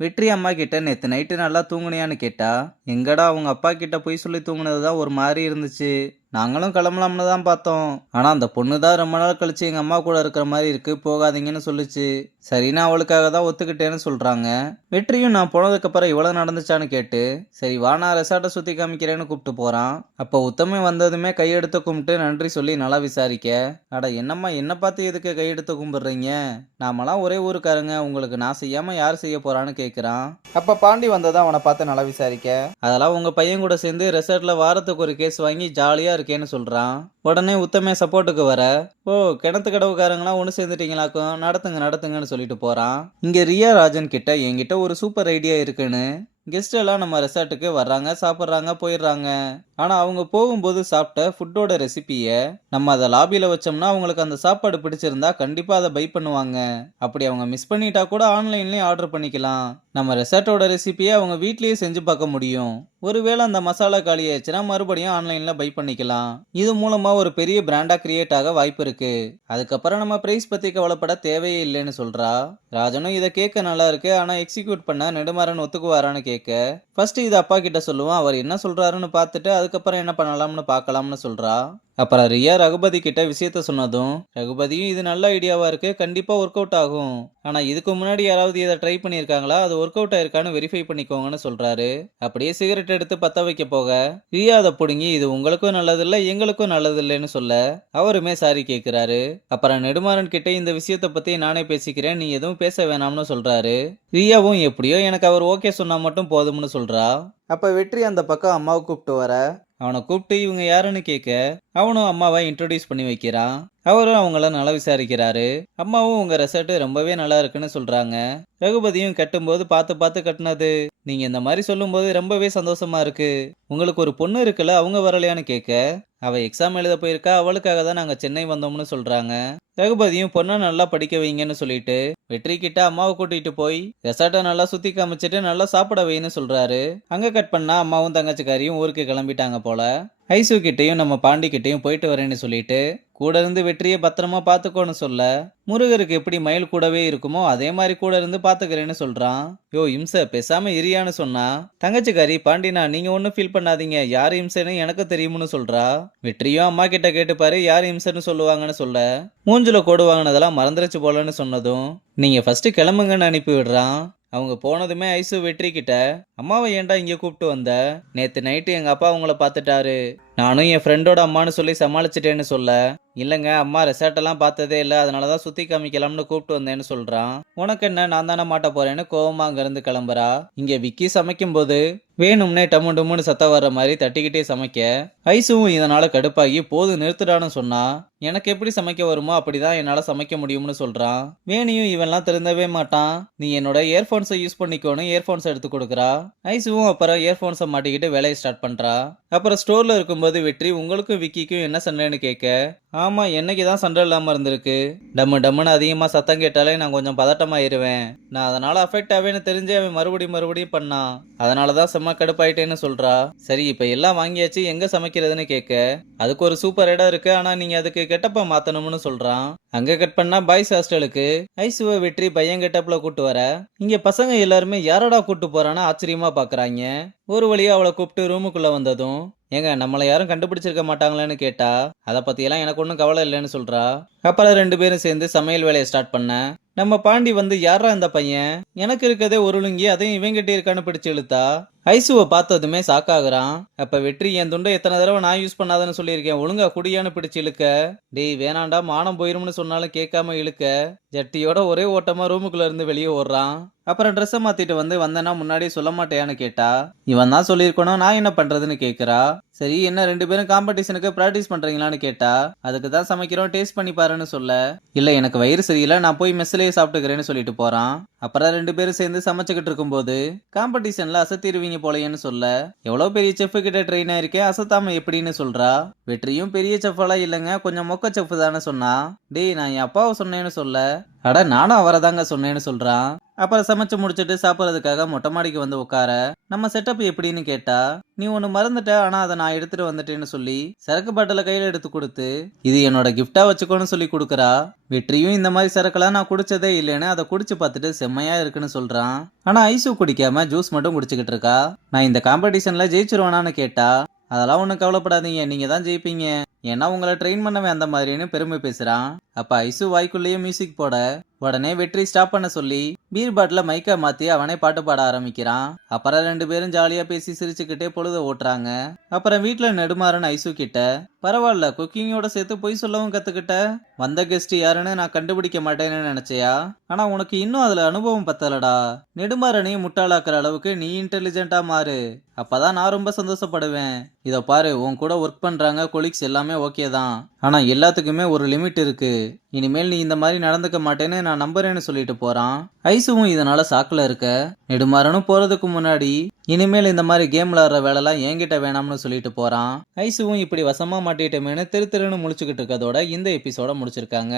வெற்றி அம்மா கிட்ட நேத்து நைட்டு நல்லா தூங்குனியான்னு கேட்டா, எங்கடா அவங்க அப்பா கிட்ட பொய் சொல்லி தூங்குனது தான் ஒரு மாதிரி இருந்துச்சு. நாங்களும் கிளம்பலாம்னு தான் பார்த்தோம். ஆனா அந்த பொண்ணு தான் ரொம்ப நாள் கழிச்சு எங்க அம்மா கூட இருக்கிற மாதிரி இருக்கு, போகாதீங்கன்னு சொல்லுச்சு. சரின்னு அவளுக்காக தான் ஒத்துக்கிட்டேன்னு சொல்றாங்க. வெற்றியும் நான் போனதுக்கு அப்புறம் இவ்வளவு நடந்துச்சான்னு கேட்டு, சரி வா நான் ரெசார்ட்டை சுத்தி காமிக்கிறேன்னு கூப்பிட்டு போறான். அப்போ உத்தமே வந்ததுமே கையெடுத்து கும்பிட்டு நன்றி சொல்லி நல்லா விசாரிக்க, அட என்னம்மா என்ன பார்த்து எதுக்கு கையெடுத்து கும்பிடுறீங்க? நாமெல்லாம் ஒரே ஊருக்காரங்க, உங்களுக்கு நான் செய்யாம யார் செய்ய போறான்னு கேக்குறான். அப்ப பாண்டி வந்ததா அவனை பார்த்து நல்லா விசாரிக்க, அதெல்லாம் உங்க பையன் கூட சேர்ந்து ரெசார்ட்ல வாரத்துக்கு ஒரு கேஸ் வாங்கி ஜாலியா இருக்கேன்னு சொல்றான். உடனே உத்தமே சப்போர்ட்டுக்கு வர, ஓ கிணத்து கடவுக்காரங்களாம் ஒன்று சேர்ந்துட்டீங்களாக்கும், நடத்துங்க நடத்துங்கன்னு சொல்லிட்டு போறான். இங்க ரியா ராஜன் கிட்ட என்கிட்ட ஒரு சூப்பர் ஐடியா இருக்குன்னு கெஸ்ட் எல்லாம் நம்ம ரெசார்ட்டுக்கு வர்றாங்க, சாப்பிட்றாங்க, போயிடுறாங்க. ஆனா அவங்க போகும்போது சாப்பிட்ட ஃபுட்டோட ரெசிபியை நம்ம அதை லாபியில வச்சோம்னா அவங்களுக்கு அந்த சாப்பாடு பிடிச்சிருந்தா கண்டிப்பா அதை பை பண்ணுவாங்க. அப்படி அவங்க மிஸ் பண்ணிட்டா கூட ஆன்லைன்லயே ஆர்டர் பண்ணிக்கலாம். நம்ம ரெசார்ட்டோட ரெசிபியை அவங்க வீட்லயே செஞ்சு பார்க்க முடியும். ஒருவேளை அந்த மசாலா காலி ஆயிடுச்சுன்னா மறுபடியும் ஆன்லைன்ல பை பண்ணிக்கலாம். இது மூலமா ஒரு பெரிய பிராண்டா கிரியேட் ஆக வாய்ப்பு இருக்கு. அதுக்கப்புறம் நம்ம பிரைஸ் பத்தி கவலைப்பட தேவையே இல்லைன்னு சொல்றா. ராஜனும் இதை கேட்க நல்லா இருக்கு, ஆனா எக்ஸிக்யூட் பண்ண நெடுமாறன் ஒத்துக்குவாரான்னு கேட்க, ஃபர்ஸ்ட் இது அப்பா கிட்ட சொல்லுவான், அவர் என்ன சொல்றாருன்னு பார்த்துட்டு அதுக்கப்புறம் என்ன பண்ணலாம்னு பார்க்கலாம்னு சொல்றா. அப்புறம் ரியா ரகுபதி கிட்ட விஷயத்த சொன்னதும் ரகுபதியும் இது நல்ல ஐடியாவா இருக்கு, கண்டிப்பா ஒர்க் அவுட் ஆகும். ஆனா இதுக்கு முன்னாடி யாராவது இதை ட்ரை பண்ணியிருக்காங்களா, அது ஒர்க் அவுட் ஆயிருக்கான்னு வெரிஃபை பண்ணிக்கோங்கன்னு சொல்றாரு. அப்படியே சிகரெட் எடுத்து பத்த வைக்க போக ரியா அதை பிடுங்கி இது உங்களுக்கும் நல்லதில்லை எங்களுக்கும் நல்லதில்லைன்னு சொல்ல அவருமே சாரி கேட்கிறாரு. அப்புறம் நெடுமாறன் கிட்ட இந்த விஷயத்த பத்தி நானே பேசிக்கிறேன், நீ எதுவும் பேச வேணாம்னு சொல்றாரு. ரியாவும் எப்படியோ எனக்கு அவர் ஓகே சொன்னா மட்டும் போதும்னு சொல்றா. அப்ப வெற்றி அந்த பக்கம் அம்மாவை கூப்பிட்டு வர, அவனை கூப்பிட்டு இவங்க யாருன்னு கேட்க அவனும் அம்மாவை இன்ட்ரோடியூஸ் பண்ணி வைக்கிறான். அவரும் அவங்கள நல்லா விசாரிக்கிறாரு. அம்மாவும் உங்க ரெசார்ட் ரொம்பவே நல்லா இருக்குன்னு சொல்றாங்க. ரகுபதியும் கட்டும்போது பார்த்து பார்த்து கட்டினது, நீங்க இந்த மாதிரி சொல்லும்போது ரொம்பவே சந்தோஷமா இருக்கு. உங்களுக்கு ஒரு பொண்ணு இருக்குல்ல, அவங்க வரலையான்னு கேட்க, அவ எக்ஸாம் எழுத போயிருக்கா, அவளுக்காக தான் நாங்க சென்னை வந்தோம்னு சொல்றாங்க. ரகுபதியும் பொண்ணை நல்லா படிக்க வைங்கன்னு சொல்லிட்டு வெற்றி கிட்ட அம்மாவை கூட்டிட்டு போய் ரெசார்ட்டை நல்லா சுத்தி காமிச்சிட்டு நல்லா சாப்பிட வைன்னு சொல்றாரு. அங்க கட் பண்ணா அம்மாவும் தங்கச்சிக்காரியும் ஊருக்கு கிளம்பிட்டாங்க போல. ஐசு கிட்டையும் நம்ம பாண்டி கிட்டையும் போயிட்டு வரேன்னு சொல்லிட்டு கூட இருந்து வெற்றியை பத்திரமா பாத்துக்கோன்னு சொல்ல, முருகருக்கு எப்படி மயில் கூடவே இருக்குமோ அதே மாதிரி கூட இருந்து பாத்துக்கிறேன்னு சொல்றான். யோ இம்ச பேசாம இரியான்னு சொன்னா தங்கச்சிக்காரி, பாண்டினா நீங்க ஒன்னும் ஃபீல் பண்ணாதீங்க, யார் இம்சன்னு எனக்கு தெரியும்னு சொல்றா. வெற்றியும் அம்மா கிட்ட கேட்டுப்பாரு யார் இம்சன்னு சொல்லுவாங்கன்னு சொல்ல, மூஞ்சில கோடு வாங்கினதெல்லாம் மறந்துருச்சு போலன்னு சொன்னதும் நீங்க ஃபர்ஸ்ட் கிளம்புங்கன்னு அனுப்பி விடுறான். அவங்க போனதுமே ஐசு வெற்றி கிட்ட, அம்மாவை ஏன்டா இங்க கூப்பிட்டு வந்த, நேத்து நைட்டு எங்க அப்பா உங்களை பார்த்துட்டாரு, நானும் என் ஃப்ரெண்டோட அம்மானு சொல்லி சமாளிச்சிட்டேன்னு சொல்ல, இல்லங்க அம்மா ரெசார்ட் எல்லாம் பார்த்ததே இல்லை, அதனாலதான் சுத்தி காமிக்கலாம்னு கூப்பிட்டு வந்தேன்னு சொல்றான். உனக்கு என்ன, நான் தானே மாட்ட போறேன்னு கோவமா அங்க இருந்து கிளம்புறா. இங்க விக்கி சமைக்கும் போது வேணும்னே டம்மு டம்முன்னு சத்தம் வர்ற மாதிரி தட்டிக்கிட்டே சமைக்க ஐசுவும் இதனால கடுப்பாகி போது நிறுத்துடான்னு சொன்னா, எனக்கு எப்படி சமைக்க வருமோ அப்படிதான் என்னால சமைக்க முடியும்னு சொல்றான். வேணியும் இவன்லாம் திருந்தவே மாட்டான், நீ என்னோட இயர்போன்ஸை யூஸ் பண்ணிக்கோன்னு இயர்போன்ஸ் எடுத்து கொடுக்குறா. ஐசுவும் அப்புறம் இயர்போன்ஸை மாட்டிக்கிட்டு வேலையை ஸ்டார்ட் பண்றா. அப்புறம் ஸ்டோர்ல இருக்கும்போது வெற்றி உங்களுக்கும் விக்கிக்கும் என்ன சண்டைன்னு கேட்க, ஆமா என்னைக்கு தான் சண்டை இல்லாம இருந்திருக்கு, டம்மு டம்முன்னு அதிகமா சத்தம் கேட்டாலே நான் கொஞ்சம் பதட்டமாயிருவேன், நான் அதனால அஃபெக்ட் ஆவேன்னு தெரிஞ்சு அவன் மறுபடியும் பண்ணான், அதனாலதான் செம்ம கடுப்பாயிட்டேன்னு சொல்றா. சரி இப்ப எல்லாம் வாங்கியாச்சு, எங்க சமைக்கிறதுன்னு கேட்க, அதுக்கு ஒரு சூப்பர் இடம் இருக்கு, ஆனா நீங்க அதுக்கு கெட்டப்ப மாத்தணும்னு சொல்றான். அங்க கட் பண்ணா பாய்ஸ் ஹாஸ்டலுக்கு ஐசுவ வெற்றி பையன் கெட்டப்ல கூட்டு வர, இங்க பசங்க எல்லாருமே யாரடா கூட்டு போறான்னு ஆச்சரியமா பாக்குறாங்க. ஒரு வழியா அவளை கூப்பிட்டு ரூமுக்குள்ள வந்ததும், ஏங்க நம்மளை யாரும் கண்டுபிடிச்சிருக்க மாட்டாங்களேன்னு கேட்டா, அதை பத்தியெல்லாம் எனக்கு ஒன்றும் கவலை இல்லைன்னு சொல்றா. அப்புறம் 2 பேரும் சேர்ந்து சமையல் வேலையை ஸ்டார்ட் பண்ண, நம்ம பாண்டி வந்து யாரா இந்த பையன், எனக்கு இருக்கதே ஒரு லுங்கி அதையும் இவங்கிட்ட இருக்கான்னு பிடிச்சு இழுத்தா. ஐசுவை பார்த்ததுமே சாக்காகிறான். அப்ப வெற்றி, என் துண்டை எத்தனை தடவை நான் யூஸ் பண்ணாதன்னு சொல்லியிருக்கேன், ஒழுங்கா குடியான்னு பிடிச்சு இழுக்க, டேய் வேணாண்டா மானம் போயிரும்னு சொன்னாலும் கேட்காம இழுக்க ஜட்டியோட ஒரே ஓட்டமா ரூமுக்குள்ள இருந்து வெளியே ஓடுறான். அப்புறம் ட்ரெஸ்ஸை மாத்திட்டு வந்தேன்னா முன்னாடியே சொல்ல மாட்டேயான்னு கேட்டா, இவன் தான் சொல்லியிருக்கணும், நான் என்ன பண்றதுன்னு கேட்கிறா. சரி என்ன 2 பேரும் காம்படிஷனுக்கு பிராக்டிஸ் பண்றீங்களான்னு கேட்டா, அதுக்கு தான் சமைக்கிறோம் டேஸ்ட் பண்ணி பாருன்னு சொல்ல, இல்ல எனக்கு வயிறு சரியில்லை நான் போய் மெஸ்ஸிலேயே சாப்பிட்டுக்கிறேன்னு சொல்லிட்டு போறான். அப்புறம் 2 பேரும் சேர்ந்து சமைச்சுக்கிட்டு இருக்கும்போது காம்படிஷன்ல அசத்திருவீங்க போலையேன்னு சொல்ல, எவ்வளவு பெரிய செஃப் கிட்ட ட்ரெயின் ஆயிருக்கேன், அசத்தாம எப்படின்னு சொல்றா. வெற்றியும் பெரிய செஃப் எல்லாம் இல்லைங்க, கொஞ்சம் மொக்க செஃப் தானே சொன்னா. டேய் நான் என் அப்பாவை சொன்னேன்னு சொல்ல, அட நானும் அவரை தாங்க சொன்னேன்னு சொல்றான். அப்புறம் சமைச்சு முடிச்சிட்டு சாப்பிட்றதுக்காக மொட்டை மாடிக்கு வந்து உட்கார நம்ம செட்டப் எப்படின்னு கேட்டா, நீ ஒன்னு மறந்துட்ட ஆனா அதை நான் எடுத்துட்டு வந்துட்டேன்னு சொல்லி சரக்கு பாட்டில கையில எடுத்து கொடுத்து இது என்னோட கிஃப்டா வச்சுக்கோன்னு சொல்லி கொடுக்குறா. வெற்றியும் இந்த மாதிரி சரக்கெல்லாம் நான் குடிச்சதே இல்லைன்னு அதை குடிச்சு பார்த்துட்டு செம்மையா இருக்குன்னு சொல்றான். ஆனா ஐசு குடிக்காம ஜூஸ் மட்டும் குடிச்சுக்கிட்டு இருக்கா. நான் இந்த காம்படிஷன்ல ஜெயிச்சிருவானான்னு கேட்டா, அதெல்லாம் ஒன்றும் கவலைப்படாதீங்க, நீங்க தான் ஜெயிப்பீங்க, ஏன்னா உங்களை ட்ரெயின் பண்ணவே அந்த மாதிரின்னு பெருமை பேசுறான். அப்ப ஐசு வாய்க்குள்ளேயே மியூசிக் போட உடனே வெற்றி ஸ்டாப் பண்ண சொல்லி பீர் பாட்டில மைக்க மாத்தி அவனே பாட்டு பாட ஆரம்பிக்கிறான். அப்புறம் ரெண்டு பேரும் ஜாலியா பேசி சிரிச்சுக்கிட்டே பொழுத ஓட்டுறாங்க. அப்புறம் வீட்டுல நெடுமாறன் ஐசு கிட்ட, பரவாயில்ல குக்கிங்கோட சேர்த்து பொய் சொல்லவும் கத்துக்கிட்ட, வந்த கெஸ்ட் யாருன்னு நான் கண்டுபிடிக்க மாட்டேன்னு நினைச்சியா, ஆனா உனக்கு இன்னும் அதுல அனுபவம் பத்தலடா, நெடுமாறனையும் முட்டாளாக்குற அளவுக்கு நீ இன்டெலிஜென்ட்டா மாறு, அப்பதான் நான் ரொம்ப சந்தோஷப்படுவேன். இத பாரு, உன் கூட ஒர்க் பண்றாங்க கொலீக்ஸ் எல்லாமே ஓகே தான், ஆனா எல்லாத்துக்குமே ஒரு லிமிட் இருக்கு, இனிமேல் நீ இந்த மாதிரி நடந்துக்க மாட்டேன்னு நான் நம்புறேன்னு சொல்லிட்டு போறான். ஐசுவும் இதனால சாக்குல இருக்க, நெடுமாறனும் போறதுக்கு முன்னாடி இனிமேல் இந்த மாதிரி கேம் விளையாடுற வேலைலாம் என்கிட்ட வேணாம்னு சொல்லிட்டு போறான். ஐசுவும் இப்படி வசமா மாட்டிட்டமேனு திரு திருன்னு முழிச்சுக்கிட்டு இருக்கதோட இந்த எபிசோட முடிச்சிருக்காங்க.